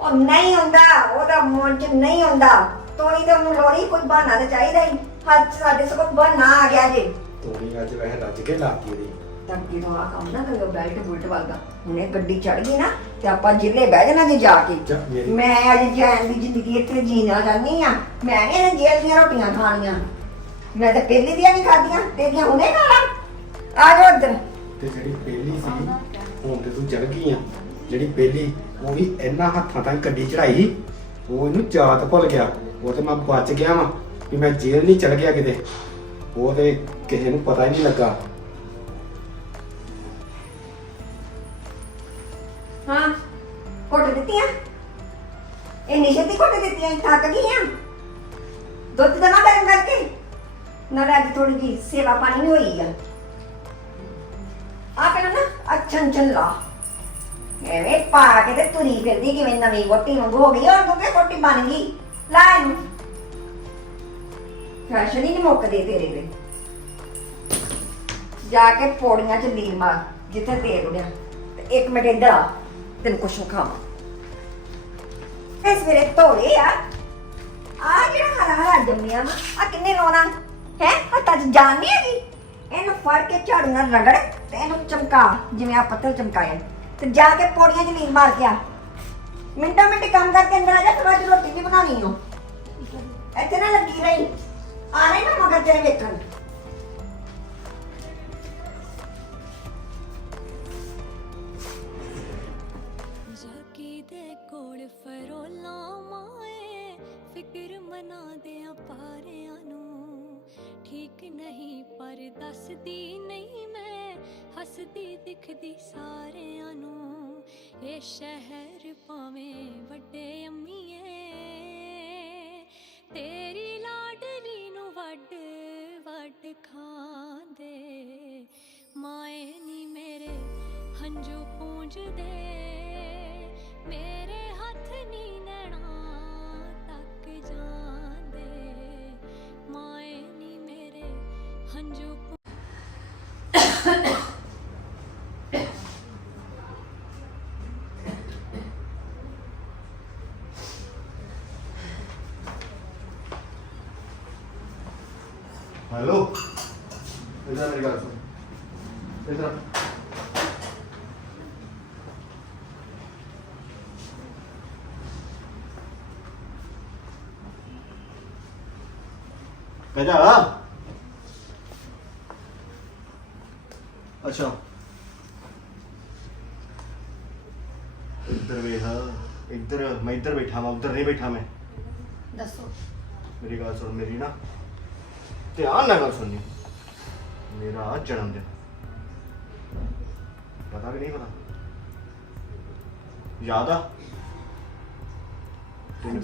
ਉਹ ਨਹੀਂ ਹੁੰਦਾ ਉਹਦਾ ਮਨ ਚ ਨਹੀਂ ਹੁੰਦਾ। ਤੋਣੀ ਤੇ ਉਹਨੂੰ ਲੋੜੀ ਕੋਈ ਬਹਾਨਾ ਤੇ ਚਾਹੀਦਾ ਹੀ। ਹੱਥ ਸਾਡੇ ਸਗੋਂ ਬਹਾਨਾ ਆ ਗਿਆ ਜੇ। ਤੂੰ ਨਹੀਂ ਅੱਜ ਵੈਸੇ ਰੱਜ ਕੇ ਲਾਤੀ ਉਹਦੀ। ਤਾਂ ਜਦੋਂ ਆ ਕੰਮ ਨਾ ਕਰਿਓ ਬੈਲਟ ਬੁਲਟ ਵਰਗਾ। ਹੁਣੇ ਗੱਡੀ ਚੜ ਗਈ ਨਾ ਤੇ ਆਪਾਂ ਜ਼ਿਲ੍ਹੇ ਬਹਿ ਜਾਣਾ ਜੇ ਜਾ ਕੇ। ਮੇਰੀ- ਮੈਂ ਅੱਜ ਜੈਨ ਦੀ ਜ਼ਿੰਦਗੀ ਇੱਥੇ ਜੀਣਾ ਚਾਹਨੀ ਆ। ਮੈਂ ਨਹੀਂ ਜੇਲ੍ਹ ਦੀਆਂ ਰੋਟੀਆਂ ਖਾਣੀਆਂ। ਮੈਂ ਤਾਂ ਪਹਿਲੀ ਦੀਆਂ ਨਹੀਂ ਖਾਧੀਆਂ, ਤੇਰੀਆਂ ਹੁਣੇ ਖਾਣਾ ਆ ਜਾਓ ਇੱਧਰ। ਤੇ ਜਿਹੜੀ ਪਹਿਲੀ ਸੀ, ਹੁਣ ਤੇ ਤੂੰ ਚੜ ਗਈ ਆ। ਜਿਹੜੀ ਪਹਿਲੀ, ਉਹ ਵੀ ਇਹਨਾਂ ਹੱਥਾਂ ਤਾਂ ਗੱਡੀ ਚੜਾਈ ਉਹ ਇਹਨੂੰ ਜਾਤ ਭੁੱਲ ਗਿਆ। ਉਹ ਤੇ ਮੈਂ ਬਚ ਗਿਆ ਵਾਂ, ਵੀ ਮੈਂ ਜੇਲ੍ਹ ਨਹੀਂ ਚੜ ਗਿਆ ਕਿਤੇ। ਉਹ ਤੇ ਕਿਸੇ ਨੂੰ ਪਤਾ ਹੀ ਨਹੀਂ ਲੱਗਾ। ਸੇਵਾ ਪਾਣੀ ਵੀ ਹੋਈ ਆ। ਆ ਪਹਿਲਾਂ ਨਾ ਅੱਛਨ ਚਨ ਐਵੇਂ ਪਾ ਕੇ ਤੇ ਤੁਰੀ ਫਿਰਦੀ ਕਿਵੇਂ ਨਵੀਂ ਵੋਟੀ ਵਾਂਗੂ ਹੋ ਗਈ ਔਰ ਦੁੱਧੇ ਕੋਟੀ ਬਣ ਗਈ। ਲਾ ਇਹਨੂੰ। ਫੈਸ਼ਨ ਹੀ ਨਹੀਂ ਮੁੱਕਦੇ ਤੇਰੇ ਦੇ ਜਾ ਕੇ ਪੌੜੀਆਂ 'ਚ ਲੀਰ ਮਾਰ, ਜਿੱਥੇ ਤੇਲ ਉੜਿਆ। ਤੇ ਇੱਕ ਮਿੰਟ ਇੱਧਰ ਆ, ਤੈਨੂੰ ਕੁਛ ਖਾਵਾਂ। ਇਸ ਵੇਲੇ ਧੋਲੇ ਆ। ਆ ਜਿਹੜਾ ਹਰਾ ਹਰਾ ਜੰਮਿਆ ਵਾ ਆ ਕਿੰਨੇ ਲਾਉਣਾ? ਹੈ? ਹੱਥਾਂ 'ਚ ਜਾਨ ਨਹੀਂ ਹੈਗੀ? ਇਹਨੂੰ ਫੜ ਕੇ ਝਾੜੂ ਨਾਲ ਰਗੜ ਤੇ ਇਹਨੂੰ ਚਮਕਾ, ਜਿਵੇਂ ਆ ਪੱਤਲ ਚਮਕਾਇਆ। ਤੇ ਜਾ ਕੇ ਪੌੜੀਆਂ 'ਚ ਨੀਂਦ ਮਾਰ ਕੇ ਆ। ਮਿੰਟਾਂ ਮਿੰਟ ਕੰਮ ਕਰਕੇ ਅੰਦਰ ਆ ਜਾ, ਫਿਰ ਅੱਜ ਰੋਟੀ ਵੀ ਬਣਾਉਣੀ ਓ ਇੱਥੇ ਨਾ ਲੱਗੀ ਰਹੀ। ਆ ਰਹੀ ਨਾ ਮਗਰ ਤੇਰੇ ਵੇਖਣ। ਜਾਗੀ ਦੇ ਕੋਲ ਫਰੋਲਾਂ ਮਾਏ, ਫਿਕਰ ਮਨਾ ਦੇ ਪਾਰਿਆਂ ਨਹੀਂ, ਪਰ ਦੱਸਦੀ ਨਹੀਂ ਮੈਂ। ਹੱਸਦੀ ਦਿਖਦੀ ਸਾਰਿਆਂ ਨੂੰ। ਇਹ ਸ਼ਹਿਰ ਭਾਵੇਂ ਵੱਡੇ ਅੰਮੀਏ ਤੇਰੀ ਲਾਡਲੀ ਨੂੰ ਵੱਡ ਵੱਡ ਖਾਂਦੇ। ਮਾਏ ਨੀ ਮੇਰੇ ਹੰਝੂ ਪੂੰਝਦੇ। ਮੇਰੇ ਹੈਲੋ ਇਧਰ ਮੇਰੀ ਗੱਲ ਸੁਣ ਇਧਰ ਕਜਾ ਅੱਛਾ ਇੱਧਰ ਵੇਖ ਇੱਧਰ ਮੈਂ ਇੱਧਰ ਬੈਠਾ ਮੈਂ ਉੱਧਰ ਨਹੀਂ ਬੈਠਾ ਮੈਂ। ਦੱਸੋ। ਮੇਰੀ ਗੱਲ ਸੁਣ ਮੇਰੀ ਨਾ ਧਿਆਨ ਨਾਲ ਗੱਲ ਸੁਣਨੀ। ਮੇਰਾ ਜਨਮ ਦਿਨ। ਪਤਾ ਕਿ ਨਹੀਂ ਪਤਾ? ਯਾਦ ਆ? ਤੈਨੂੰ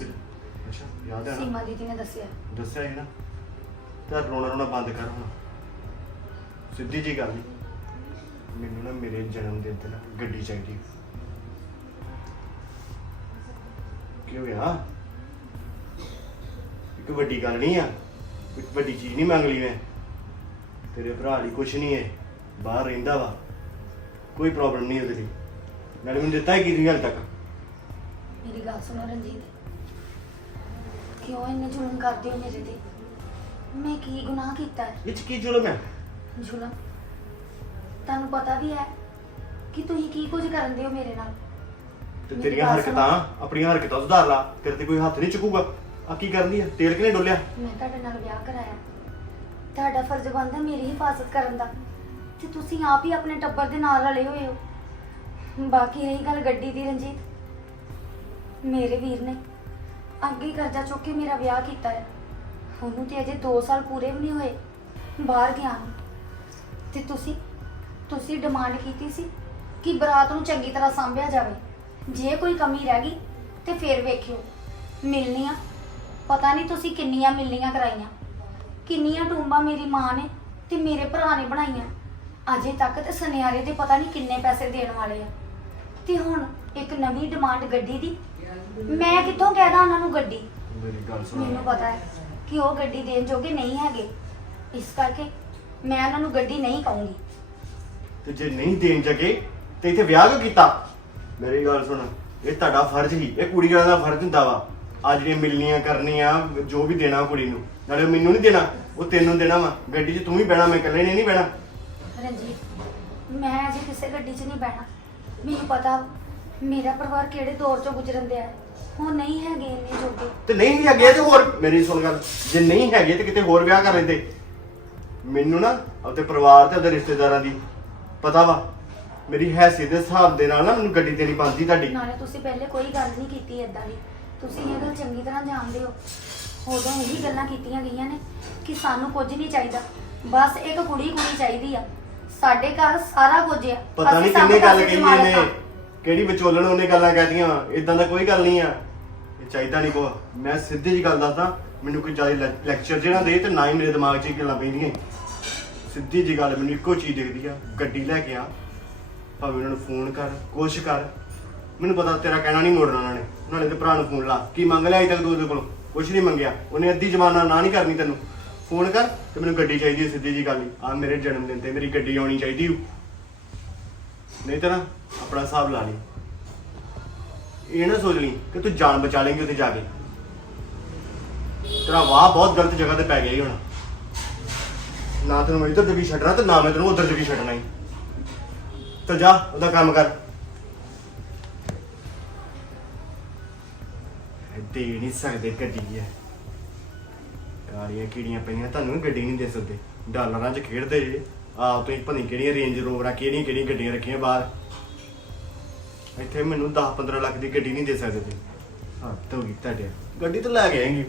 ਅੱਛਾ ਯਾਦ ਆ ਨਾ? ਸੀਮਾ ਦੀਦੀ ਨੇ ਦੱਸਿਆ। ਦੱਸਿਆ ਹੀ ਨਾ। ਤਾਂ ਰੋਣਾ ਰੋਣਾ ਬੰਦ ਕਰ ਹੁਣ। ਸਿੱਧੀ ਜੀ ਗੱਲ ਈ। ਮੈਨੂੰ ਨਾ ਮੇਰੇ ਜਨਮ ਦਿਨ ਤੇ ਨਾ ਗੱਡੀ ਚਾਹੀਦੀ। ਕੀ ਹੋ ਗਿਆ? ਇੱਕ ਵੱਡੀ ਗੱਲ ਨਹੀਂ ਆ। ਇੱਕ ਵੱਡੀ ਚੀਜ਼ ਨਹੀਂ ਮੰਗ ਲਈ ਮੈਂ। ਤੇਰੇ ਭਰਾ ਲਈ ਕੁਛ ਨਹੀਂ ਹੈ। ਬਾਹਰ ਰਹਿੰਦਾ ਵਾ। ਕੋਈ ਪ੍ਰੋਬਲਮ ਨਹੀਂ ਉਹਦੇ ਲਈ। ਨਾਲੇ ਮੈਨੂੰ ਦਿੱਤਾ ਹੀ ਕੀ ਹਾਲੇ ਤੱਕ? ਮੇਰੀ ਗੱਲ ਸੁਣੋ ਰਣਜੀਤ। ਕਿਉਂ ਇੰਨੇ ਜ਼ੁਲਮ ਕਰਦੇ ਹੋ ਮੇਰੇ ਤੇ? ਮੈਂ ਕੀ ਗੁਨਾਹ ਕੀਤਾ ਹੈ? ਇਹ 'ਚ ਕੀ ਜ਼ੁਲਮ ਹੈ? ਜ਼ੁਲਮ? ਤੁਹਾਨੂੰ ਪਤਾ ਵੀ ਹੈ ਕਿ ਤੁਸੀਂ ਕੀ ਕੁਝ ਕਰਨ ਦੇ ਹੋ ਮੇਰੇ ਨਾਲ? ਤੇ ਮੇਰੀ ਤੇਰੀਆਂ ਗੱਲ ਹਰਕਤਾਂ, ਆਪਣੀਆਂ ਹਰਕਤਾਂ ਸੁਧਾਰ ਲਾ, ਤੇਰੇ ਤੇ ਕੋਈ ਹੱਥ ਨਹੀਂ ਚੁੱਕੂਗਾ। ਆ ਕੀ ਕਰਨੀ ਆ? ਤੇਲ ਕਿਨੇ ਡੋਲਿਆ? ਮੈਂ ਤੁਹਾਡੇ ਨਾਲ ਵਿਆਹ ਕਰਾਇਆ। ਤੁਹਾਡਾ ਫਰਜ਼ ਬਣਦਾ ਮੇਰੀ ਹਿਫਾਜ਼ਤ ਕਰਨ ਦਾ। ਤੇ ਤੁਸੀਂ ਆਪ ਹੀ ਆਪਣੇ ਟੱਬਰ ਦੇ ਨਾਲ ਰਲੇ ਹੋਏ ਹੋ। ਬਾਕੀ ਰਹੀ ਗੱਲ ਗੱਡੀ ਦੀ, ਰਣਜੀਤ। ਮੇਰੇ ਵੀਰ ਨੇ ਅੱਗੇ ਕਰਜ਼ਾ ਚੁੱਕ ਕੇ ਮੇਰਾ ਵਿਆਹ ਕੀਤਾ ਹੈ। ਉਹਨੂੰ ਤੇ ਅਜੇ 2 ਸਾਲ ਪੂਰੇ ਵੀ ਨਹੀਂ ਹੋਏ। ਬਾਹਰ ਗਿਆ ਨੂੰ ਤੇ ਤੁਸੀਂ ਤੁਸੀਂ ਡਿਮਾਂਡ ਕੀਤੀ ਸੀ ਕਿ ਬਰਾਤ ਨੂੰ ਚੰਗੀ ਤਰ੍ਹਾਂ ਸਾਂਭਿਆ ਜਾਵੇ। ਜੇ ਕੋਈ ਕਮੀ ਰਹਿ ਗਈ ਤੇ ਫਿਰ ਵੇਖਿਓ। ਮਿਲਣੀਆਂ। ਪਤਾ ਨਹੀਂ ਤੁਸੀਂ ਕਿੰਨੀਆਂ ਮਿਲਣੀਆਂ ਕਰਾਈਆਂ। ਕਿੰਨੀਆਂ ਟੂੰਬਾਂ ਮੇਰੀ ਮਾਂ ਨੇ ਤੇ ਮੇਰੇ ਭਰਾ ਨੇ ਬਣਾਈਆਂ। ਅਜੇ ਤੱਕ ਤੇ ਸੁਨਿਆਰੇ ਦੇ ਪਤਾ ਨਹੀਂ ਕਿੰਨੇ ਪੈਸੇ ਦੇਣ ਵਾਲੇ ਆ। ਤੇ ਹੁਣ ਇੱਕ ਨਵੀਂ ਡਿਮਾਂਡ ਗੱਡੀ ਦੀ। ਮੈਂ ਕਿੱਥੋਂ ਕਹਿਦਾ ਉਹਨਾਂ ਨੂੰ ਗੱਡੀ? ਮੇਰੀ ਗੱਲ ਮੈਨੂੰ ਪਤਾ ਹੈ ਕਿ ਉਹ ਗੱਡੀ ਦੇਣ ਜੋਗੇ ਨਹੀਂ ਹੈਗੇ। ਇਸ ਕਰਕੇ ਮੈਂ ਉਹਨਾਂ ਨੂੰ ਗੱਡੀ ਨਹੀਂ ਕਹੂੰਗੀ। ਤੇ ਜੇ ਨਹੀਂ ਦੇਣ ਜਗੇ ਤੇ ਇੱਥੇ ਵਿਆਹ ਕਿਉਂ ਕੀਤਾ? ਮੇਰੀ ਗੱਲ ਸੁਣ ਇਹ ਤੁਹਾਡਾ ਫਰਜ਼ ਹੀ ਇਹ ਕੁੜੀ ਵਾਲਾ ਦਾ ਫਰਜ਼ ਹੁੰਦਾ ਵਾ। ਅੱਜ ਜਿਹੜੀਆਂ ਮਿਲਣੀਆਂ ਕਰਨੀਆਂ ਜੋ ਵੀ ਦੇਣਾ ਕੁੜੀ ਨੂੰ ਨਾਲੇ ਉਹ ਮੈਨੂੰ ਨਹੀਂ ਦੇਣਾ ਉਹ ਤੈਨੂੰ ਦੇਣਾ ਵਾ। ਗੱਡੀ 'ਚ ਤੂੰ ਵੀ ਬਹਿਣਾ ਮੈਂ ਇਕੱਲੇ ਨੇ ਨਹੀਂ ਬਹਿਣਾ। ਰਣਜੀਤ ਮੈਂ ਅਜੇ ਕਿਸੇ ਗੱਡੀ 'ਚ ਨਹੀਂ ਬਹਿਣਾ। ਮੈਨੂੰ ਪਤਾ ਮੇਰਾ ਪਰਿਵਾਰ ਕਿਹੜੇ ਦੌਰ 'ਚੋਂ ਗੁਜ਼ਰਨ ਦਿਆ ਹੈ। ਉਹ ਨਹੀਂ ਹੈਗੇ ਇੰਨੇ ਜੋਗੇ। ਤੇ ਨਹੀਂ ਵੀ ਹੈਗੇ ਤੇ ਹੋਰ ਮੇਰੀ ਸੁਣ ਗੱਲ ਜੇ ਨਹੀਂ ਹੈਗੇ ਤੇ ਕਿਤੇ ਹੋਰ ਵਿਆਹ ਕਰ ਲੈਂਦੇ। ਮੈਨੂੰ ਨਾ ਆਪਣੇ ਪਰਿਵਾਰ ਤੇ ਉਹਦੇ ਰਿਸ਼ਤੇਦਾਰਾਂ ਦੀ ਪਤਾ ਵਾ। ਮੇਰੀ ਹੈਸੀਅਤ ਦੇ ਹਿਸਾਬ ਦੇ ਨਾਲ ਨਾ ਮੈਨੂੰ ਗੱਡੀ ਦੇਣੀ ਬਣਦੀ ਤੁਹਾਡੀ। ਨਾਲੇ ਤੁਸੀਂ ਪਹਿਲੇ ਕੋਈ ਗੱਲ ਨਹੀਂ ਕੀਤੀ ਏਦਾਂ ਦੀ। ਤੁਸੀਂ ਇਹ ਗੱਲ ਚੰਗੀ ਤਰ੍ਹਾਂ ਜਾਣਦੇ ਹੋ। ਉਦੋਂ ਇਹੀ ਗੱਲਾਂ ਕੀਤੀਆਂ ਗਈਆਂ ਨੇ ਕਿ ਸਾਨੂੰ ਕੁਝ ਨਹੀਂ ਚਾਹੀਦਾ। ਬਸ ਇੱਕ ਕੁੜੀ ਕੁੜੀ ਚਾਹੀਦੀ ਆ। ਸਾਡੇ ਘਰ ਸਾਰਾ ਕੁਝ ਆ। ਪਤਾ ਨਹੀਂ ਕਿੰਨੇ ਗੱਲ ਪੈਸੇ ਕਹੀ ਦੀ ਮਾਲਕ ਨੇ। ਕਿਹੜੀ ਵਿਚੋਲਣ ਉਹਨੇ ਗੱਲਾਂ ਕਹਤੀਆਂ। ਇਦਾਂ ਦਾ ਕੋਈ ਗੱਲ ਨਹੀਂ ਆ। ਇਹ ਚਾਹੀਦਾ ਨਹੀਂ ਕੋ ਮੈਂ ਸਿੱਧੀ ਜੀ ਗੱਲ ਦੱਸਦਾ ਮੈਨੂੰ ਕੋਈ ਜ਼ਿਆਦਾ ਲੈਕਚਰ ਜਿਹੜਾ ਦੇ ਤੇ ਨਾ ਹੀ ਮੇਰੇ ਦਿਮਾਗ 'ਚ ਇਹ ਗੱਲਾਂ ਪੈਂਦੀਆਂ। ਸਿੱਧੀ ਜੀ ਗੱਲ ਮੈਨੂੰ ਇੱਕੋ ਚੀਜ਼ ਦਿਖਦੀ ਆ। ਗੱਡੀ ਲੈ ਕੇ ਆ। ਭਾਵੇਂ ਉਹਨਾਂ ਨੂੰ ਫੋਨ ਕਰ ਕੋਸ਼ਿਸ਼ ਕਰ। ਮੈਨੂੰ ਪਤਾ ਤੇਰਾ ਕਹਿਣਾ ਨਹੀਂ ਮੋੜਨਾ ਉਹਨਾਂ ਨੇ। ਨਾਲੇ ਤੇ ਭਰਾ ਨੂੰ ਫੋਨ ਲਾ। ਕੀ ਮੰਗ ਲਿਆ ਅਜੇ ਤੱਕ ਤੂੰ ਉਹਦੇ ਕੋਲੋਂ? ਕੁਝ ਨਹੀਂ ਮੰਗਿਆ। ਉਹਨੇ ਅੱਧੀ ਜ਼ਮਾਨਾ ਨਾ ਨਹੀਂ ਕਰਨੀ ਤੈਨੂੰ। ਫੋਨ ਕਰ ਤੇ ਮੈਨੂੰ ਗੱਡੀ ਚਾਹੀਦੀ ਹੈ, ਸਿੱਧੀ ਜੀ ਗੱਲ ਹੀ ਆ ਮੇਰੇ ਜਨਮ ਦਿਨ ਤੇ ਮੇਰੀ ਗੱਡੀ ਆਉਣੀ ਚਾਹੀਦੀ ਓ। ਨਹੀਂ ਤਾਂ ਨਾ, ਆਪਣਾ ਹਿਸਾਬ ਲਾ ਲਈ। ਇਹ ਨਾ ਸੋਚ ਲਈ ਕਿ ਤੂੰ ਜਾਨ ਬਚਾ ਲੇਂਗੀ ਉੱਥੇ ਜਾ ਕੇ। ਤੇਰਾ ਵਾਹ ਬਹੁਤ ਗਲਤ ਜਗ੍ਹਾ ਤੇ ਪੈ ਗਿਆ ਹੀ ਹੋਣਾ। ਨਾ ਤੈਨੂੰ ਮੈਂ ਇੱਧਰ ਜਗੀ ਛੱਡਣਾ ਤੇ ਨਾ ਮੈਂ ਤੈਨੂੰ ਉੱਧਰ ਜਗੀ ਛੱਡਣਾ ਹੀ ਤੇ ਜਾ, ਉਹਦਾ ਕੰਮ ਕਰ। ਦੇ ਨਹੀਂ ਸਕਦੇ ਗੱਡੀ ਹੈ। ਕਾਲੀਆਂ ਕੀੜੀਆਂ ਪਈਆਂ, ਤੁਹਾਨੂੰ ਵੀ ਗੱਡੀ ਨਹੀਂ ਦੇ ਸਕਦੇ। ਡਾਲਰਾਂ 'ਚ ਖੇਡਦੇ ਜੇ। ਆਪ ਤੁਸੀਂ ਪਤਾ ਨੀ ਕਿਹੜੀਆਂ ਰੇਂਜ ਰੋਵਰਾਂ ਕਿਹੜੀਆਂ ਕਿਹੜੀਆਂ ਗੱਡੀਆਂ ਰੱਖੀਆਂ ਬਾਹਰ। ਇੱਥੇ ਮੈਨੂੰ 10 15 ਲੱਖ ਦੀ ਗੱਡੀ ਨਹੀਂ ਦੇ ਸਕਦੇ। ਤੁਸੀਂ ਹੱਦ ਹੋ ਗਈ ਤੁਹਾਡੇ। ਗੱਡੀ ਤਾਂ ਲੈ ਕੇ ਆਏਂਗੇ।